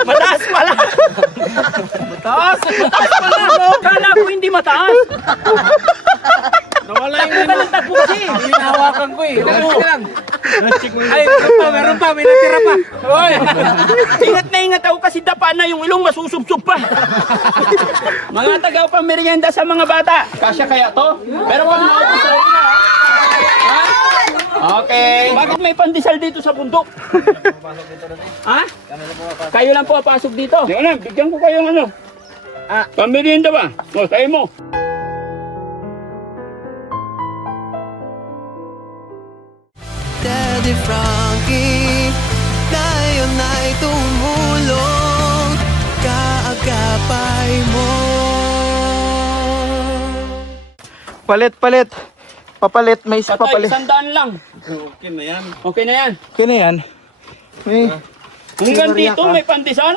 Mataas pala. Mataas pala. Kala ko hindi mataas. Nawala yung takbo kasi. Hinahawakan ko eh. Ay, meron pa, may natira pa. Hoy. Ingat na ingat ako kasi dapa na yung ilong masusubsob pa. Mga tagaw pa merienda sa mga bata. Kasya kaya to? Pero wag mo ako sa una. Ha? Okay. Bakit may pandesal dito sa bundok? Ha? Kayo lang po pasok dito. Sige na, bigyan ko kayo ng ano. Pamerienda ba? O, kayo mo. Daddy Frankie, ngayon ay tumulong, kaagapay mo. Palit. Papalit, may isa Patay, papalit. 100 lang. Okay na yan. Okay na yan. Okay na yan. May, Hanggang dito may pandesal.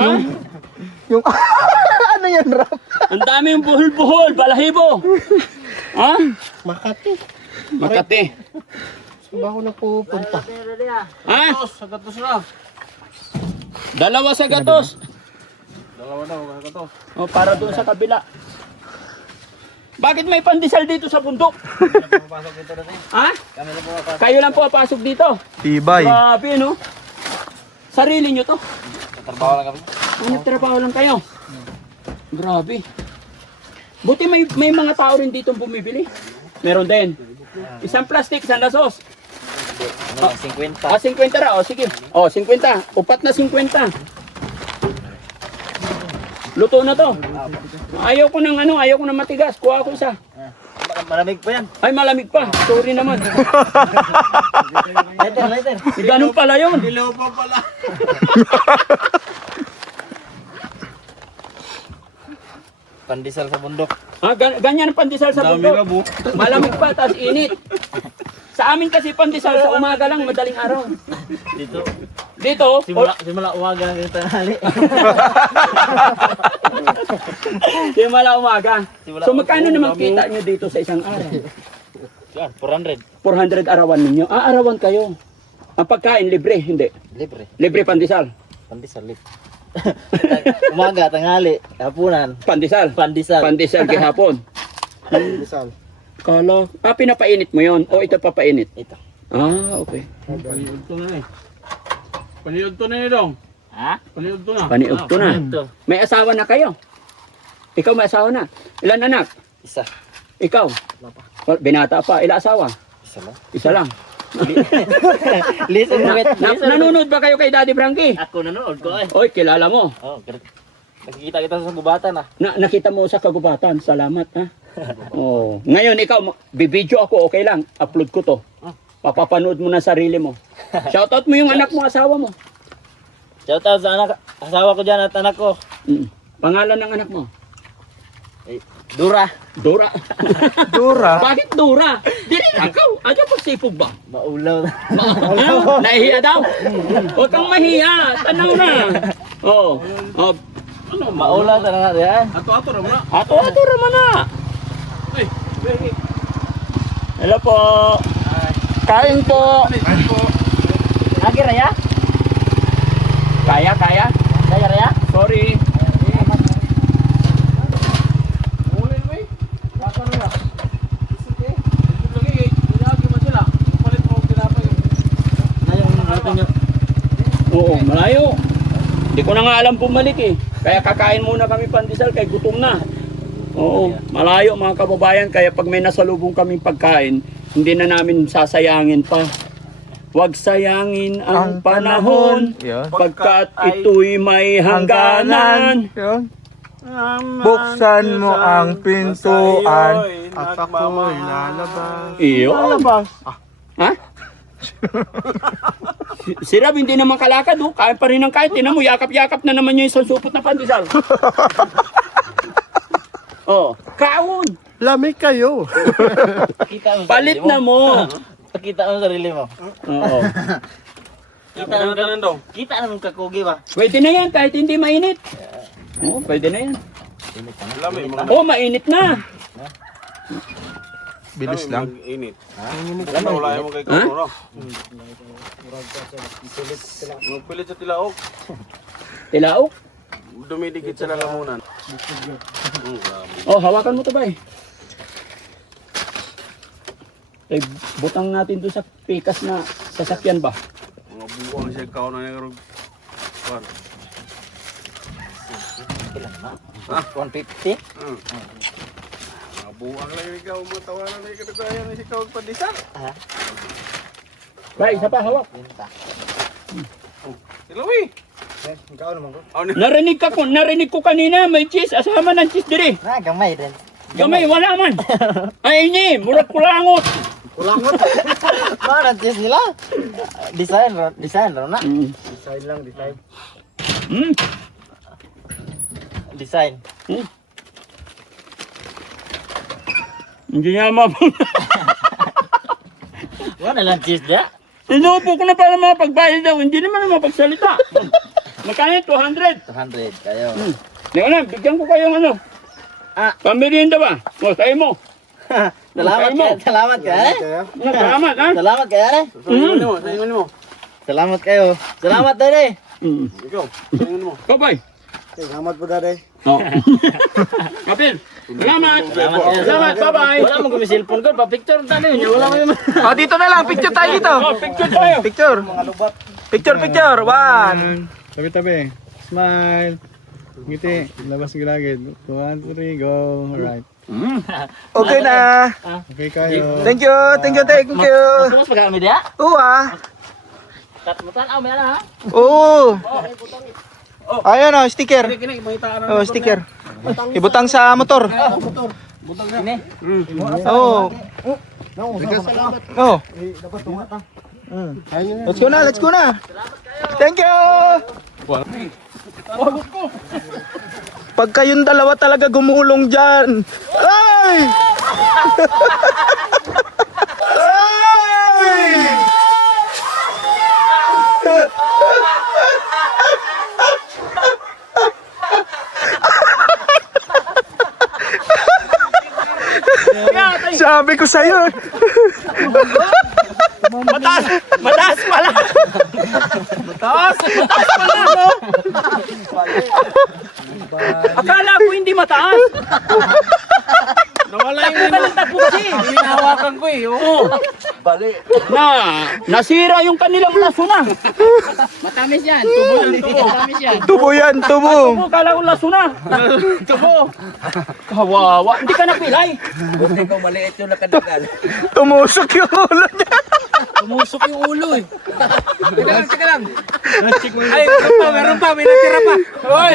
Ha? yung, ano yan, Rap? Ang dami yung buhol-buhol, balahibo. Ha? Makati. Makati. Saan ba ako napupunta? Ha? Sa gatos na. Dalawa sa gatos. Dalawa daw, gatos. O, para doon sa kabila. Bakit may pandesal dito sa bundok? Papasok dito natin. Ha? Kami na pumapasok. Kayo lang po pasok dito. Tibay. Grabe, no? Sarili nyo to. Trabaho lang kami. Nagtrabaho lang kayo. Grabe. Buti may mga tao rin dito bumibili. Meron din. Isang plastic, isang lasos. 50. 50 ra. O, sige. O, 50. Upat na 50. Luto na to. Ayaw ko ng ano, ayaw ko ng matigas. Kuha ko isa. Malamig pa yan. Ay, malamig pa. Sorry naman. Lighter. Ganun pala yun. Dilaw pa pala. Pandesal sa bundok. Ganyan ang pandesal sa bundok. rabo. Malamig pa, tapos init. Sa amin kasi pandesal sa umaga lang, madaling araw. Dito. Dito, Simula umaga ng tanghali. simula umaga. Simula So magkano umaga. naman kita nyo dito sa isang araw? Yan, 400. 400 arawan ninyo. Arawan kayo. Ang pagkain, libre, hindi. Libre. Libre pandesal. Pandesal libre. Umaga, tanghali, hapunan. Pandesal. Pandesal. Pandesal gihapon. Pandesal. Kala, pinapainit mo yon o ito papainit? Ito. Okay. Paniud to na eh. Paniud to na eh dong. Ha? Paniud to na. Paniugto na. Ito. May asawa na kayo? Ikaw may asawa na? Ilan anak? Isa. Ikaw? Binata pa. Ilang asawa? Isa lang. Isa lang. Listen to it. Nanonood ba kayo kay Daddy Frankie? Ako nanood ko eh. Oy, kilala mo. Oh, nakikita kita sa gubatan ah. Nakita mo sa kagubatan. Salamat ha. Oh, ngayon ikaw bibidyo ako, okay lang. Upload ko to. Papapanood mo na sarili mo. Shoutout mo yung anak mo, asawa mo. Shout out sa asawa ko dyan at anak ko. Pangalan ng anak mo? Eh, Dura. Dora. Dura. Bakit Dora? Dili ikaw. Ano pagsipog ba? Maulaw na. Nahihiya daw. Huwag kang mahiya. Tanaw na. Oo. Oh. Ano? Maulaw na nga yan. Ato-ato raman na. Hello po. Kain po. Lagi raya? Kaya? Kaya raya? Sorry. Oo, malayo. Hindi ko na nga alam bumalik eh. Kaya kakain muna kami pandesal kay gutom na. Oo, malayo mga kababayan. Kaya pag may nasalubong kaming pagkain, hindi na namin sasayangin pa. Huwag sayangin ang panahon, Yun. pagkat ito'y may hangganan. Yun. Buksan mo ang pintuan at ako'y lalabas. Iyo. Lalabas. Ha? Si Rab hindi naman kalakad, oh. Kain pa rin ng kain. Tinan mo, yakap-yakap na naman yung isang supot na pandesal. Oh, kaon. Lamig kayo. Palit na mo. Pakita mo sarili mo. Oo. Kita naman dong. Kita naman kakugi ba? Pwede na yan kahit hindi mainit. Oo, pwede na yan. Oh, mainit na. Bilis lang. Init. Wala mo kay Kauro. Magpilit sa tilaok. Tilaok. Dumidikit sa lalamunan. Oh, hawakan mo to ba eh. Eh, butang natin doon sa pikas na sasakyan ba? Mga buwang siya kao na yung rug. 150? Mga buwang lang yung ikaw mo. Tawanan na yung katagayan na si Kaog Padisal. Ba, isa pa hawak. Ilawi. Narinig ko kanina may cheese, asama ng cheese dire. Na, gamay rin. Gamay, wala man. Ay, ini, murag kulangot. Mana tis nila? Design ro na. Design. Hindi niya mabang. Wala lang cheese dia. Sinupo ko na para mapagbayad daw, hindi naman na mapagsalita. Magkano 200? 200 kayo. Hindi ko na, bigyan ko kayo ng ano. Pamirienda ba? O, sa'yo mo. Salamat kayo. Salamat, ha? Salamat kayo. Saingan mo. Salamat kayo. Salamat dere. Ikaw. Saingan mo. Kabay. Salamat po daday. Oh. Kapil, salamat. Salamat, bye-bye. Wala mo kami cellphone ko, pa-picture tayo. Wala mo yung... Dito na lang. Picture tayo dito. Oh, picture tayo. Picture. Picture. One. Tabi-tabi. Smile. Ngiti. Labas ng gilagid. 1, 2, 3, go. Alright. Okay na. Okay kayo. Thank you. Mas pag-aami dia? Oo Tatmutan, may ala ha? Oo. Ayan o, sticker. Oh, sticker. Ibutang sa motor. Ini. Oo. Oh. Let's go na. Thank you. Pag kayong dalawa talaga gumulong dyan. Ay! Ay! Sabi ko sa'yo. Mataas pala. Mataas pala, no? Akala ko hindi mataas. Nawala yung Tapo kasi. hinahawakan ko eh. Oo. Nasira yung kanilang laso na. Matamis yan. Tubo lang dito. Matamis yan. Tubo yan, tubo. Tubo, kala ko laso na. Tubo. Kawawa. Hindi ka napilay. Tumusok yung ulo niya. Tumusok yung ulo eh. Teka lang. Ay, meron pa. May natira pa. Hoy.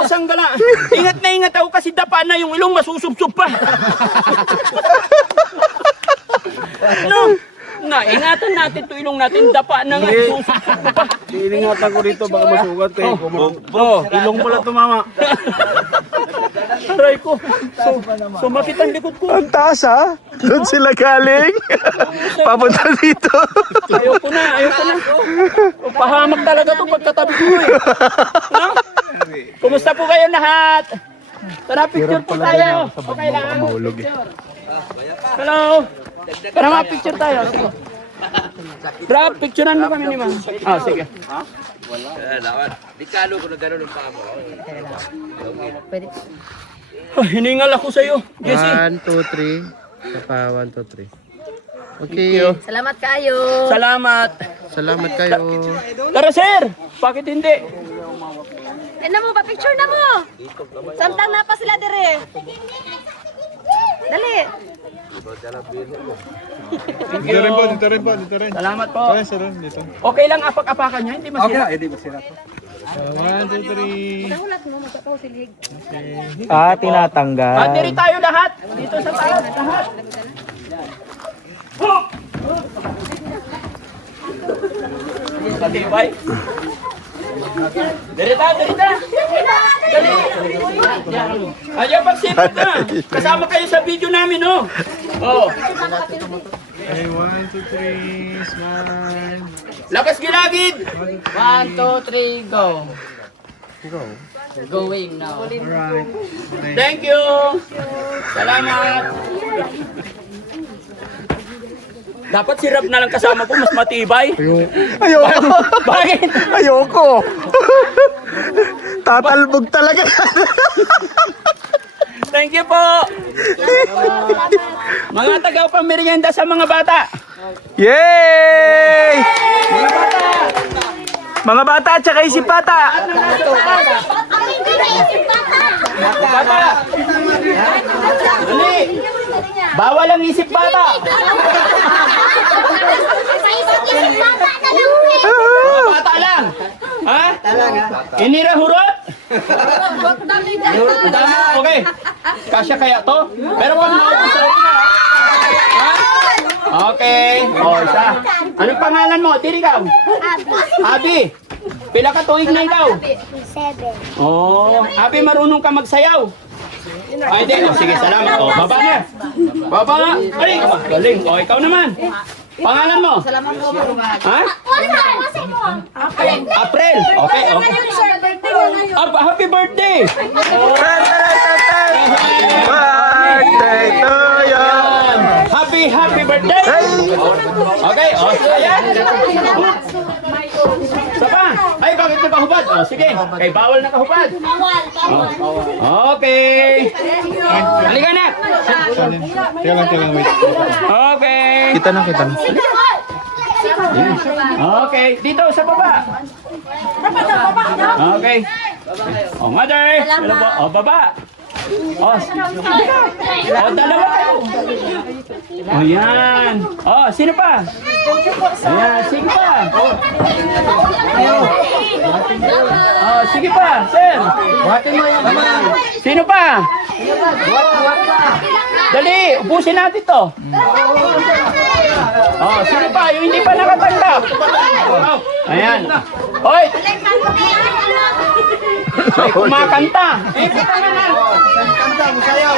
Pusang gala. Ingat na ingat ako kasi dapa na yung ilong masusubsob pa. No. Ingatan natin to ilong natin. Dapa na nga. Susubsob pa. Iningatan ko dito baka masugat eh. Ilong mo lang tumama. Aray ko. Sumakit ang likod ko. Ang taas ha. Doon sila galing. Papunta dito. Ayoko na. Pahamak talaga to pagkatabi ko eh. No? Kumusta po kayo lahat? Tara, picture po tayo. Okay lang. Picture. Hello. Tara, picture tayo. Sige. Bro, picturean mo kami ni ma'am. Sige. Hiningal ako sa'yo, Jesse. 1, 2, 3. Pa 1, 2, 3. Okay. Salamat kayo. Salamat. Salamat kayo. Tara, sir. Bakit hindi? Na mo, pa-picture na mo. Samtang na pa sila dire. Dali. Dito rin po. Salamat po. Yes, sir. Dito. Okay lang apak-apakan niya, hindi masira. Okay, hindi masira to. 1, 2, 3. Nahulat mo, magkakaw silig. Tinatanggal. Diri tayo lahat. Dito sa taas, lahat. Patibay. Diri tayo. Dali. Ayaw pagsipag na. Kasama kayo sa video namin, oh. Oh. Okay, 1, 2, 3. Smile. Lakas gilagid. 1, 2, 3, go. Going now. Alright. Thank you. Salamat. Dapat si Rab na lang kasama ko, mas matibay. Ayoko. Bakit? Ayoko. Tatalbog talaga. Thank you po. Mga tagapamerienda sa mga bata. Yay! Mga bata. Mga bata at saka isip bata. Bata. Dali. Bawal ang isip bata. Mga bata lang. Ha? Inira hurot? Okay. Kasya kaya to? Pero wag mo ako sa una. Ha? Okay. O, isa. Anong pangalan mo? Tirigaw? Abi. Pila ka tuig na ikaw? 7. Oh, Abi, marunong ka magsayaw? Ay, di. Oh, sige, salamat. O, baba na. Baba. Ay, galing. O, ikaw naman. Pangalan mo? Ha? April. Okay, okay. Happy birthday! Birthday to you. Happy birthday! Okay, o, ayan. Sapa? Ay, bakit nakahubad? O, sige. Kay bawal nakahubad. Okay. Halika na. Teka lang, wait. Okay. Kita na, kita na. Okay, dito sa baba. Okay. Oh, mother. Hello po. Oh, baba. Oh, oh, dalawa kayo. Oh, yan. Oh, sino pa? Ayan, sige pa. Oh, sige pa, sir. Sino pa? Dali, ubusin natin to. Oh, sino pa? Yung hindi pa nakatanggap. Ayan. Hoy! May kumakanta. Eh, kita na. Kanta, musayaw.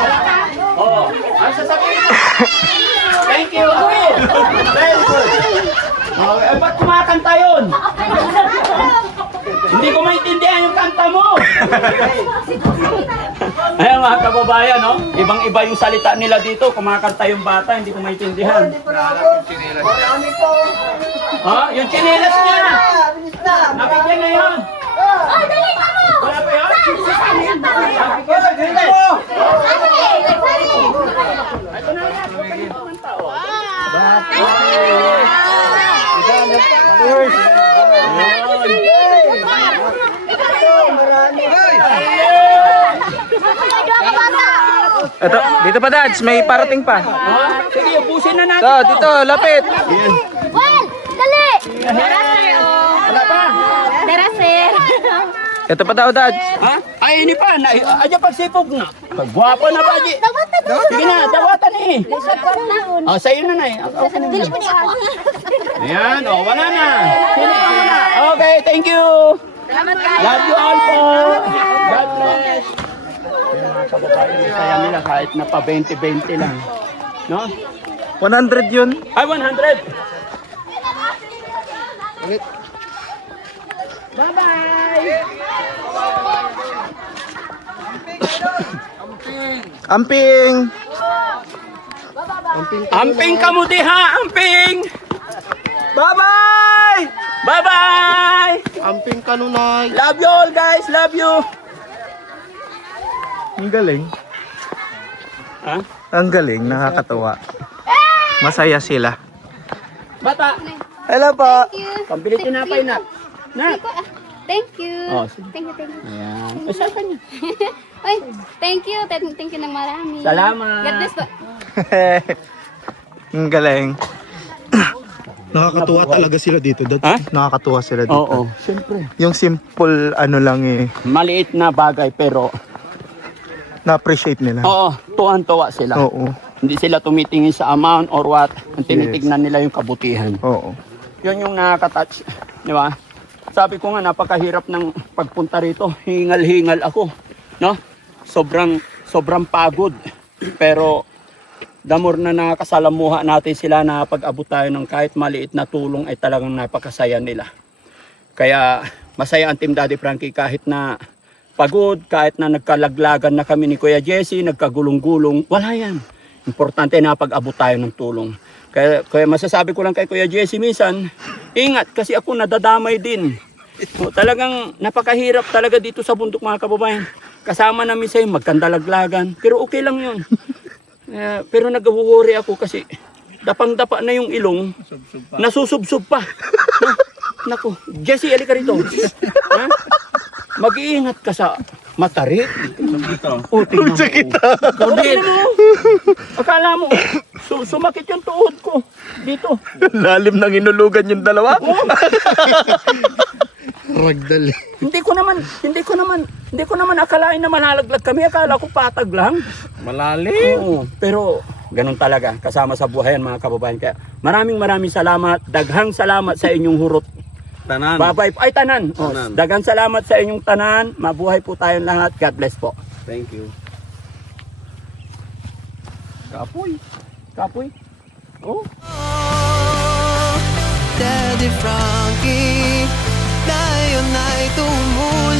Oh, ang sasabihin mo? Thank you, Will. Very good. Oh, eh, ba't kumakanta yun? Hindi ko maintindihan yung kanta mo. Ayan mga kababayan, no? Ibang-iba yung salita nila dito. Kumakanta yung bata, hindi ko maintindihan. Oh, yung chinelas niya. Nabigyan na yun. Wala pa yun? Ito na yan. Kumanta, oh. Ito, dito pa Dads, may parating pa. Ah, sige, ubusin na natin. Ito, dito, lapit. Well, dali! Wala pa. Tara, sir. Ito pa daw Dads. Ha? Ay, hindi pa. Aja pagsipog na. Pagwapo na ba, Di? Dawatan na. Sige na, dawatan eh. Oh, sa'yo na na eh. Dili mo niya ako. Ayan, oh, wala na. Sino pa wala? Okay, thank you. Salamat kayo. Love you all po. God bless. Ayan, mga kababayan, saya nila kahit na pa 20-20 lang. No? 100 yun. Ay, 100. Amping. Amping kamu diha, amping. Bye-bye! Bye-bye. Amping kanunay. Love you all, guys. Love you. Ang galing. Ha? Ang galing, nakakatuwa. Masaya sila. Bata, Hello po. pambili tinapay na. Na. Thank you. Oh, sige. Thank you. Ayan. Isa ka niya. Oy, thank you. Thank you ng marami. Salamat. God bless po. Ang galing. Nakakatuwa talaga sila dito. Ha? Nakakatuwa sila dito. Oo, siyempre. Yung simple ano lang eh, Maliit na bagay pero na-appreciate nila. oo, tuwan-tuwa sila. Oo. Hindi sila tumitingin sa amount or what. Ang tinitignan nila yung kabutihan. Oo. Yun yung nakaka-touch. Di ba? Sabi ko nga, napakahirap ng pagpunta rito. Hingal-hingal ako. No? Sobrang pagod. Pero the more na nakasalamuha natin sila na pag-abot tayo ng kahit maliit na tulong ay talagang napakasaya nila. Kaya masaya ang Team Daddy Frankie kahit na pagod, kahit na nagkalaglagan na kami ni Kuya Jesse, nagkagulong-gulong, wala yan. Importante na pag-abot tayo ng tulong. Kaya masasabi ko lang kay Kuya Jesse minsan, ingat kasi ako nadadamay din. So, talagang napakahirap talaga dito sa bundok mga kababayan. Kasama namin sa'yo, magkandalaglagan, pero okay lang yun. Pero nag-worry ako kasi dapang-dapa na yung ilong, nasusubsub pa. Naku, Jesse, alika rito. Ha? Mag-iingat ka sa matarik. O, tingnan mo. Tingnan mo. Akala mo, sumakit yung tuhod ko. Dito. Lalim ng inulugan yung dalawa. Ragdal. Hindi ko naman akalain na malalaglag kami. Akala ko patag lang. Malalim. Oo, pero ganun talaga. Kasama sa buhayan mga kababayan. Kaya maraming salamat. Daghang salamat sa inyong hurot. Tanan. Babay po. Ay, tanan. O, Tanan. daghang salamat sa inyong tanan. Mabuhay po tayong lahat. God bless po. Thank you. Kapoy. Oh. Daddy Frankie, ngayon ay tumulong